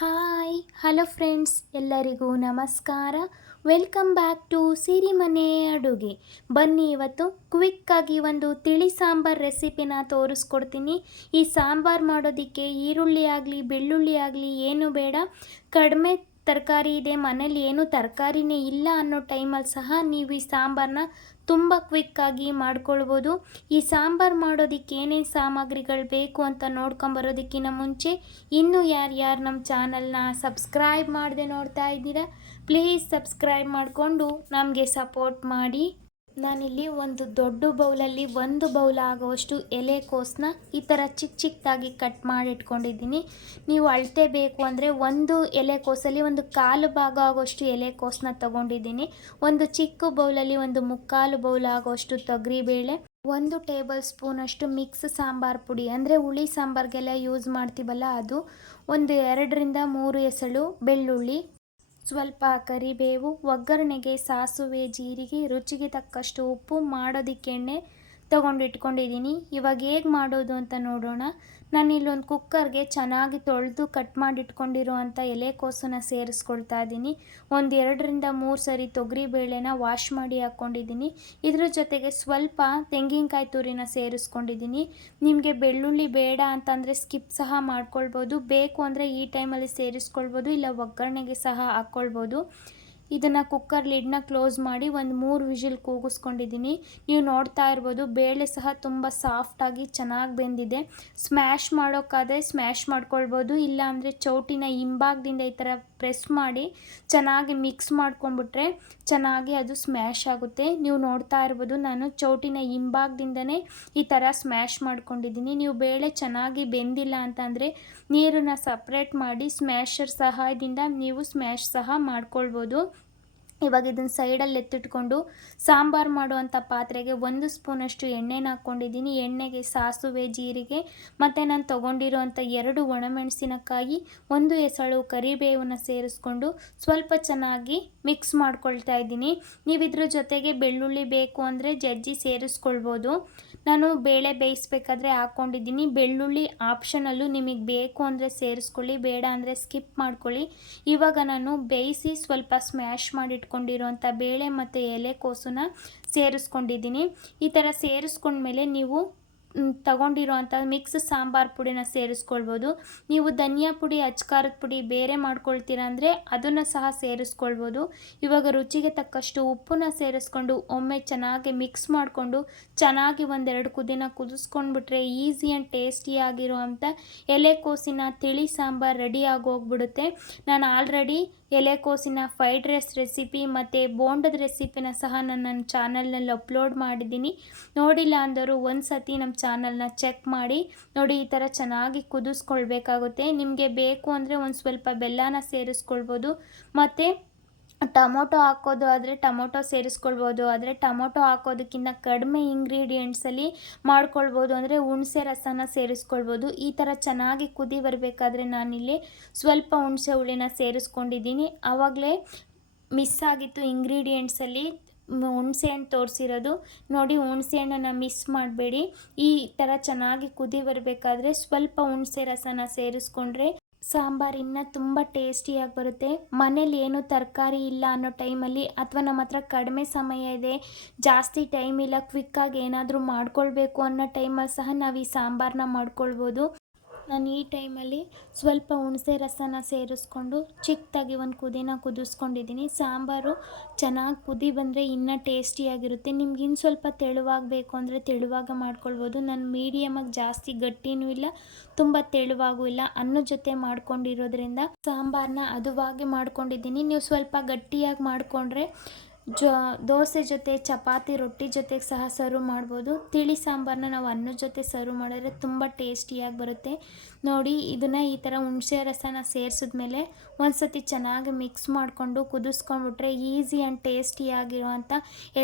Hi hello friends, ಎಲ್ಲರಿಗೂ ನಮಸ್ಕಾರ. Welcome back to Sirimane ಅಡುಗೆ. ಬನ್ನಿ, ಇವತ್ತು ಕ್ವಿಕ್ಕಾಗಿ ಒಂದು ತಿಳಿ ಸಾಂಬಾರ್ ರೆಸಿಪಿನ ತೋರಿಸ್ಕೊಡ್ತೀನಿ. ಈ ಸಾಂಬಾರು ಮಾಡೋದಕ್ಕೆ ಈರುಳ್ಳಿ ಆಗಲಿ ಬೆಳ್ಳುಳ್ಳಿ ಆಗಲಿ ಏನು ಬೇಡ. ಕಡಿಮೆ ತರಕಾರಿ ಇದೆ, ಮನೇಲಿ ಏನು ತರಕಾರಿನೇ ಇಲ್ಲ ಅನ್ನೋ ಟೈಮಲ್ಲಿ ಸಹ ನೀವು ಈ ಸಾಂಬಾರನ್ನ ತುಂಬ ಕ್ವಿಕ್ಕಾಗಿ ಮಾಡ್ಕೊಳ್ಬೋದು. ಈ ಸಾಂಬಾರು ಮಾಡೋದಕ್ಕೆ ಏನೇನು ಸಾಮಗ್ರಿಗಳು ಬೇಕು ಅಂತ ನೋಡ್ಕೊಂಬರೋದಕ್ಕಿಂತ ಮುಂಚೆ ಇನ್ನೂ ಯಾರ್ಯಾರು ನಮ್ಮ ಚಾನಲ್ನ ಸಬ್ಸ್ಕ್ರೈಬ್ ಮಾಡದೆ ನೋಡ್ತಾ ಇದ್ದೀರಾ, ಪ್ಲೀಸ್ ಸಬ್ಸ್ಕ್ರೈಬ್ ಮಾಡಿಕೊಂಡು ನಮಗೆ ಸಪೋರ್ಟ್ ಮಾಡಿ. ನಾನಿಲ್ಲಿ ಒಂದು ದೊಡ್ಡ ಬೌಲಲ್ಲಿ 1 ಬೌಲ್ ಆಗುವಷ್ಟು ಎಲೆಕೋಸನ್ನ ಈ ಥರ ಚಿಕ್ಕದಾಗಿ ಕಟ್ ಮಾಡಿ ಇಟ್ಕೊಂಡಿದ್ದೀನಿ. ನೀವು ಅಳತೆ ಬೇಕು ಅಂದರೆ ಒಂದು ಎಲೆಕೋಸಲ್ಲಿ 1/4 ಭಾಗ ಆಗೋಷ್ಟು ಎಲೆಕೋಸನ್ನ ತೊಗೊಂಡಿದ್ದೀನಿ. ಒಂದು ಚಿಕ್ಕ ಬೌಲಲ್ಲಿ 1/4 ಬೌಲ್ ಆಗೋಷ್ಟು ತೊಗರಿಬೇಳೆ, 1 ಟೇಬಲ್ ಸ್ಪೂನಷ್ಟು ಮಿಕ್ಸ್ ಸಾಂಬಾರು ಪುಡಿ ಅಂದರೆ ಹುಳಿ ಸಾಂಬಾರಿಗೆಲ್ಲ ಯೂಸ್ ಮಾಡ್ತೀವಲ್ಲ ಅದು, 2-3 ಎಸಳು ಬೆಳ್ಳುಳ್ಳಿ, ಸ್ವಲ್ಪ ಕರಿಬೇವು, ಒಗ್ಗರಣೆಗೆ ಸಾಸಿವೆ, ಜೀರಿಗೆ, ರುಚಿಗೆ ತಕ್ಕಷ್ಟು ಉಪ್ಪು, ಮಾಡೋದಕ್ಕೆ ಎಣ್ಣೆ ತೊಗೊಂಡಿಟ್ಕೊಂಡಿದ್ದೀನಿ. ಇವಾಗ ಹೇಗೆ ಮಾಡೋದು ಅಂತ ನೋಡೋಣ. ನಾನಿಲ್ಲೊಂದು ಕುಕ್ಕರ್ಗೆ ಚೆನ್ನಾಗಿ ತೊಳೆದು ಕಟ್ ಮಾಡಿಟ್ಕೊಂಡಿರೋ ಅಂಥ ಎಲೆಕೋಸನ್ನು ಸೇರಿಸ್ಕೊಳ್ತಾ ಇದ್ದೀನಿ. 2-3 ಸರಿ ತೊಗರಿಬೇಳೆನ ವಾಶ್ ಮಾಡಿ ಹಾಕ್ಕೊಂಡಿದ್ದೀನಿ. ಇದ್ರ ಜೊತೆಗೆ ಸ್ವಲ್ಪ ತೆಂಗಿನಕಾಯಿ ತುರಿನ ಸೇರಿಸ್ಕೊಂಡಿದ್ದೀನಿ. ನಿಮಗೆ ಬೆಳ್ಳುಳ್ಳಿ ಬೇಡ ಅಂತಂದರೆ ಸ್ಕಿಪ್ ಸಹ ಮಾಡ್ಕೊಳ್ಬೋದು, ಬೇಕು ಅಂದರೆ ಈ ಟೈಮಲ್ಲಿ ಸೇರಿಸ್ಕೊಳ್ಬೋದು, ಇಲ್ಲ ಒಗ್ಗರಣೆಗೆ ಸಹ ಹಾಕ್ಕೊಳ್ಬೋದು. ಇದನ್ನು ಕುಕ್ಕರ್ ಲಿಡ್ನ ಕ್ಲೋಸ್ ಮಾಡಿ 3 ವಿಷಿಲ್ ಕೂಗಿಸ್ಕೊಂಡಿದ್ದೀನಿ. ನೀವು ನೋಡ್ತಾ ಇರ್ಬೋದು ಬೇಳೆ ಸಹ ತುಂಬ ಸಾಫ್ಟಾಗಿ ಚೆನ್ನಾಗಿ ಬೆಂದಿದೆ. ಸ್ಮ್ಯಾಶ್ ಮಾಡೋಕ್ಕಾದರೆ ಸ್ಮ್ಯಾಶ್ ಮಾಡ್ಕೊಳ್ಬೋದು, ಇಲ್ಲ ಅಂದರೆ ಚೌಟಿನ ಹಿಂಭಾಗದಿಂದ ಈ ಥರ ಪ್ರೆಸ್ ಮಾಡಿ ಚೆನ್ನಾಗಿ ಮಿಕ್ಸ್ ಮಾಡ್ಕೊಂಡ್ಬಿಟ್ರೆ ಚೆನ್ನಾಗಿ ಅದು ಸ್ಮ್ಯಾಶ್ ಆಗುತ್ತೆ. ನೀವು ನೋಡ್ತಾ ಇರ್ಬೋದು ನಾನು ಚೌಟಿನ ಹಿಂಭಾಗದಿಂದನೇ ಈ ಥರ ಸ್ಮ್ಯಾಶ್ ಮಾಡ್ಕೊಂಡಿದ್ದೀನಿ. ನೀವು ಬೇಳೆ ಚೆನ್ನಾಗಿ ಬೆಂದಿಲ್ಲ ಅಂತಂದರೆ ನೀರನ್ನು ಸಪ್ರೇಟ್ ಮಾಡಿ ಸ್ಮ್ಯಾಶರ್ ಸಹಾಯದಿಂದ ನೀವು ಸ್ಮ್ಯಾಶ್ ಸಹ ಮಾಡ್ಕೊಳ್ಬೋದು. ಇವಾಗ ಇದನ್ನು ಸೈಡಲ್ಲಿ ಎತ್ತಿಟ್ಕೊಂಡು ಸಾಂಬಾರು ಮಾಡುವಂಥ ಪಾತ್ರೆಗೆ 1 ಸ್ಪೂನಷ್ಟು ಎಣ್ಣೆನ ಹಾಕ್ಕೊಂಡಿದ್ದೀನಿ. ಎಣ್ಣೆಗೆ ಸಾಸಿವೆ, ಜೀರಿಗೆ ಮತ್ತು ನಾನು ತೊಗೊಂಡಿರೋಂಥ 2 ಒಣಮೆಣಸಿನಕಾಯಿ, 1 ಎಸಳು ಕರಿಬೇವನ್ನು ಸೇರಿಸ್ಕೊಂಡು ಸ್ವಲ್ಪ ಚೆನ್ನಾಗಿ ಮಿಕ್ಸ್ ಮಾಡ್ಕೊಳ್ತಾ ಇದ್ದೀನಿ. ನೀವು ಇದ್ರ ಜೊತೆಗೆ ಬೆಳ್ಳುಳ್ಳಿ ಬೇಕು ಅಂದರೆ ಜಜ್ಜಿ ಸೇರಿಸ್ಕೊಳ್ಬೋದು. ನಾನು ಬೇಳೆ ಬೇಯಿಸ್ಬೇಕಾದ್ರೆ ಹಾಕ್ಕೊಂಡಿದ್ದೀನಿ. ಬೆಳ್ಳುಳ್ಳಿ ಆಪ್ಷನಲ್ಲು, ನಿಮಗೆ ಬೇಕು ಅಂದರೆ ಸೇರಿಸ್ಕೊಳ್ಳಿ, ಬೇಡ ಅಂದರೆ ಸ್ಕಿಪ್ ಮಾಡ್ಕೊಳ್ಳಿ. ಇವಾಗ ನಾನು ಬೇಯಿಸಿ ಸ್ವಲ್ಪ ಸ್ಮ್ಯಾಶ್ ಮಾಡಿಟ್ಕೊಂಡಿರೋಂಥ ಬೇಳೆ ಮತ್ತು ಎಲೆಕೋಸನ್ನ ಸೇರಿಸ್ಕೊಂಡಿದ್ದೀನಿ. ಈ ಥರ ಸೇರಿಸ್ಕೊಂಡ್ಮೇಲೆ ನೀವು ತಗೊಂಡಿರೋಂಥ ಮಿಕ್ಸ್ ಸಾಂಬಾರು ಪುಡಿನ ಸೇರಿಸ್ಕೊಳ್ಬೋದು. ನೀವು ಧನಿಯಾ ಪುಡಿ, ಅಚ್ಕಾರದ ಪುಡಿ ಬೇರೆ ಮಾಡ್ಕೊಳ್ತೀರ ಅಂದರೆ ಅದನ್ನು ಸಹ ಸೇರಿಸ್ಕೊಳ್ಬೋದು. ಇವಾಗ ರುಚಿಗೆ ತಕ್ಕಷ್ಟು ಉಪ್ಪನ್ನ ಸೇರಿಸ್ಕೊಂಡು ಒಮ್ಮೆ ಚೆನ್ನಾಗಿ ಮಿಕ್ಸ್ ಮಾಡಿಕೊಂಡು ಚೆನ್ನಾಗಿ 1-2 ಕುದಿನ ಕುದಿಸ್ಕೊಂಡ್ಬಿಟ್ರೆ ಈಸಿ ಆ್ಯಂಡ್ ಟೇಸ್ಟಿಯಾಗಿರೋ ಅಂಥ ಎಲೆಕೋಸಿನ ತಿಳಿ ಸಾಂಬಾರು ರೆಡಿ ಆಗೋಗ್ಬಿಡುತ್ತೆ. ನಾನು ಆಲ್ರೆಡಿ ಎಲೆಕೋಸಿನ ಫ್ರೈಡ್ ರೈಸ್ ರೆಸಿಪಿ ಮತ್ತು ಬೋಂಡದ ರೆಸಿಪಿನ ಸಹ ನಾನು ನನ್ನ ಚಾನಲ್ನಲ್ಲಿ ಅಪ್ಲೋಡ್ ಮಾಡಿದ್ದೀನಿ. ನೋಡಿಲ್ಲ ಅಂದವರು ಒಂದು ಸತಿ ನಮ್ಮ ಚಾನಲ್ನ ಚೆಕ್ ಮಾಡಿ ನೋಡಿ. ಈ ಥರ ಚೆನ್ನಾಗಿ ಕುದಿಸ್ಕೊಳ್ಬೇಕಾಗುತ್ತೆ. ನಿಮಗೆ ಬೇಕು ಅಂದರೆ ಒಂದು ಸ್ವಲ್ಪ ಬೆಲ್ಲನ ಸೇರಿಸ್ಕೊಳ್ಬೋದು, ಮತ್ತು ಟೊಮೊಟೊ ಹಾಕೋದು ಆದರೆ ಟೊಮೊಟೊ ಸೇರಿಸ್ಕೊಳ್ಬೋದು. ಆದರೆ ಟೊಮೊಟೊ ಹಾಕೋದಕ್ಕಿಂತ ಕಡಿಮೆ ಇಂಗ್ರೀಡಿಯೆಂಟ್ಸಲ್ಲಿ ಮಾಡ್ಕೊಳ್ಬೋದು, ಅಂದರೆ ಹುಣಸೆ ರಸನ ಸೇರಿಸ್ಕೊಳ್ಬೋದು. ಈ ಥರ ಚೆನ್ನಾಗಿ ಕುದಿ ಬರಬೇಕಾದ್ರೆ ನಾನಿಲ್ಲಿ ಸ್ವಲ್ಪ ಹುಣಸೆ ಹುಳಿನ ಸೇರಿಸ್ಕೊಂಡಿದ್ದೀನಿ. ಆವಾಗಲೇ ಮಿಸ್ ಆಗಿತ್ತು ಇಂಗ್ರೀಡಿಯೆಂಟ್ಸಲ್ಲಿ ಹುಣಸೆ ಹಣ್ಣು ತೋರಿಸಿರೋದು ನೋಡಿ. ಹುಣಸೆ ಹಣ್ಣನ್ನು ಮಿಸ್ ಮಾಡಬೇಡಿ. ಈ ಥರ ಚೆನ್ನಾಗಿ ಕುದಿ ಬರಬೇಕಾದ್ರೆ ಸ್ವಲ್ಪ ಹುಣಸೆ ರಸನ ಸೇರಿಸ್ಕೊಂಡ್ರೆ ಸಾಂಬಾರು ಇನ್ನೂ ತುಂಬ ಟೇಸ್ಟಿಯಾಗಿ ಬರುತ್ತೆ. ಮನೇಲಿ ಏನು ತರಕಾರಿ ಇಲ್ಲ ಅನ್ನೋ ಟೈಮಲ್ಲಿ, ಅಥವಾ ನಮ್ಮ ಹತ್ರ ಕಡಿಮೆ ಸಮಯ ಇದೆ, ಜಾಸ್ತಿ ಟೈಮ್ ಇಲ್ಲ, ಕ್ವಿಕ್ಕಾಗಿ ಏನಾದರೂ ಮಾಡ್ಕೊಳ್ಬೇಕು ಅನ್ನೋ ಟೈಮಲ್ಲಿ ಸಹ ನಾವು ಈ ಸಾಂಬಾರನ್ನ ಮಾಡ್ಕೊಳ್ಬೋದು. ನಾನು ಈ ಟೈಮಲ್ಲಿ ಸ್ವಲ್ಪ ಹುಣಸೆ ರಸನ ಸೇರಿಸ್ಕೊಂಡು ಚಿಕ್ಕದಾಗಿ 1 ಕುದಿನ ಕುದಿಸ್ಕೊಂಡಿದ್ದೀನಿ. ಸಾಂಬಾರು ಚೆನ್ನಾಗಿ ಕುದಿ ಬಂದರೆ ಇನ್ನೂ ಟೇಸ್ಟಿಯಾಗಿರುತ್ತೆ. ನಿಮ್ಗೆ ಇನ್ನು ಸ್ವಲ್ಪ ತೆಳುವಾಗಬೇಕು ಅಂದರೆ ತೆಳುವಾಗ ಮಾಡ್ಕೊಳ್ಬೋದು. ನಾನು ಮೀಡಿಯಮಾಗಿ ಜಾಸ್ತಿ ಗಟ್ಟಿನೂ ಇಲ್ಲ, ತುಂಬ ತೆಳುವಾಗೂ ಇಲ್ಲ, ಅನ್ನದ ಜೊತೆ ಮಾಡ್ಕೊಂಡಿರೋದ್ರಿಂದ ಸಾಂಬಾರನ್ನ ಹದವಾಗಿ ಮಾಡ್ಕೊಂಡಿದ್ದೀನಿ. ನೀವು ಸ್ವಲ್ಪ ಗಟ್ಟಿಯಾಗಿ ಮಾಡಿಕೊಂಡ್ರೆ ದೋಸೆ ಜೊತೆ, ಚಪಾತಿ, ರೊಟ್ಟಿ ಜೊತೆಗೆ ಸಹ ಸರ್ವ್ ಮಾಡ್ಬೋದು. ತಿಳಿ ಸಾಂಬಾರನ್ನ ನಾವು ಅನ್ನದ ಜೊತೆ ಸರ್ವ್ ಮಾಡಿದ್ರೆ ತುಂಬ ಟೇಸ್ಟಿಯಾಗಿ ಬರುತ್ತೆ ನೋಡಿ. ಇದನ್ನು ಈ ಥರ ಹುಣಸೆ ರಸನ ಸೇರಿಸಿದ್ಮೇಲೆ ಒಂದು ಸತಿ ಚೆನ್ನಾಗಿ ಮಿಕ್ಸ್ ಮಾಡಿಕೊಂಡು ಕುದಿಸ್ಕೊಂಡ್ಬಿಟ್ರೆ ಈಸಿ ಆ್ಯಂಡ್ ಟೇಸ್ಟಿಯಾಗಿರುವಂಥ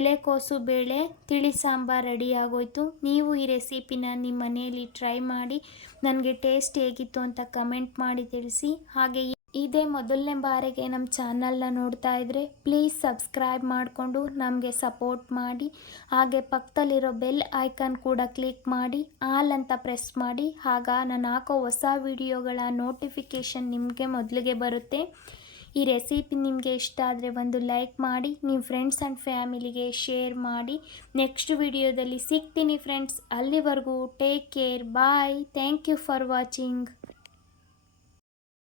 ಎಲೆಕೋಸು ಬೇಳೆ ತಿಳಿ ಸಾಂಬಾರು ರೆಡಿ ಆಗೋಯ್ತು. ನೀವು ಈ ರೆಸಿಪಿನ ನಿಮ್ಮ ಮನೆಯಲ್ಲಿ ಟ್ರೈ ಮಾಡಿ ನನಗೆ ಟೇಸ್ಟ್ ಹೇಗಿತ್ತು ಅಂತ ಕಮೆಂಟ್ ಮಾಡಿ ತಿಳಿಸಿ. ಹಾಗೆ ಇದೇ ಮೊದಲನೇ ಬಾರಿಗೆ ನಮ್ಮ ಚಾನಲ್ನ ನೋಡ್ತಾ ಇದ್ದರೆ ಪ್ಲೀಸ್ ಸಬ್ಸ್ಕ್ರೈಬ್ ಮಾಡಿಕೊಂಡು ನಮಗೆ ಸಪೋರ್ಟ್ ಮಾಡಿ. ಹಾಗೆ ಪಕ್ಕದಲ್ಲಿರೋ ಬೆಲ್ ಐಕಾನ್ ಕೂಡ ಕ್ಲಿಕ್ ಮಾಡಿ ಆಲ್ ಅಂತ ಪ್ರೆಸ್ ಮಾಡಿ. ಆಗ ನಾನು ಹಾಕೋ ಹೊಸ ವಿಡಿಯೋಗಳ ನೋಟಿಫಿಕೇಷನ್ ನಿಮಗೆ ಮೊದಲಿಗೆ ಬರುತ್ತೆ. ಈ ರೆಸಿಪಿ ನಿಮಗೆ ಇಷ್ಟ ಆದರೆ ಒಂದು ಲೈಕ್ ಮಾಡಿ, ನಿಮ್ಮ ಫ್ರೆಂಡ್ಸ್ ಆ್ಯಂಡ್ ಫ್ಯಾಮಿಲಿಗೆ ಶೇರ್ ಮಾಡಿ. ನೆಕ್ಸ್ಟ್ ವಿಡಿಯೋದಲ್ಲಿ ಸಿಗ್ತೀನಿ ಫ್ರೆಂಡ್ಸ್. ಅಲ್ಲಿವರೆಗೂ take care, bye. Thank you for watching.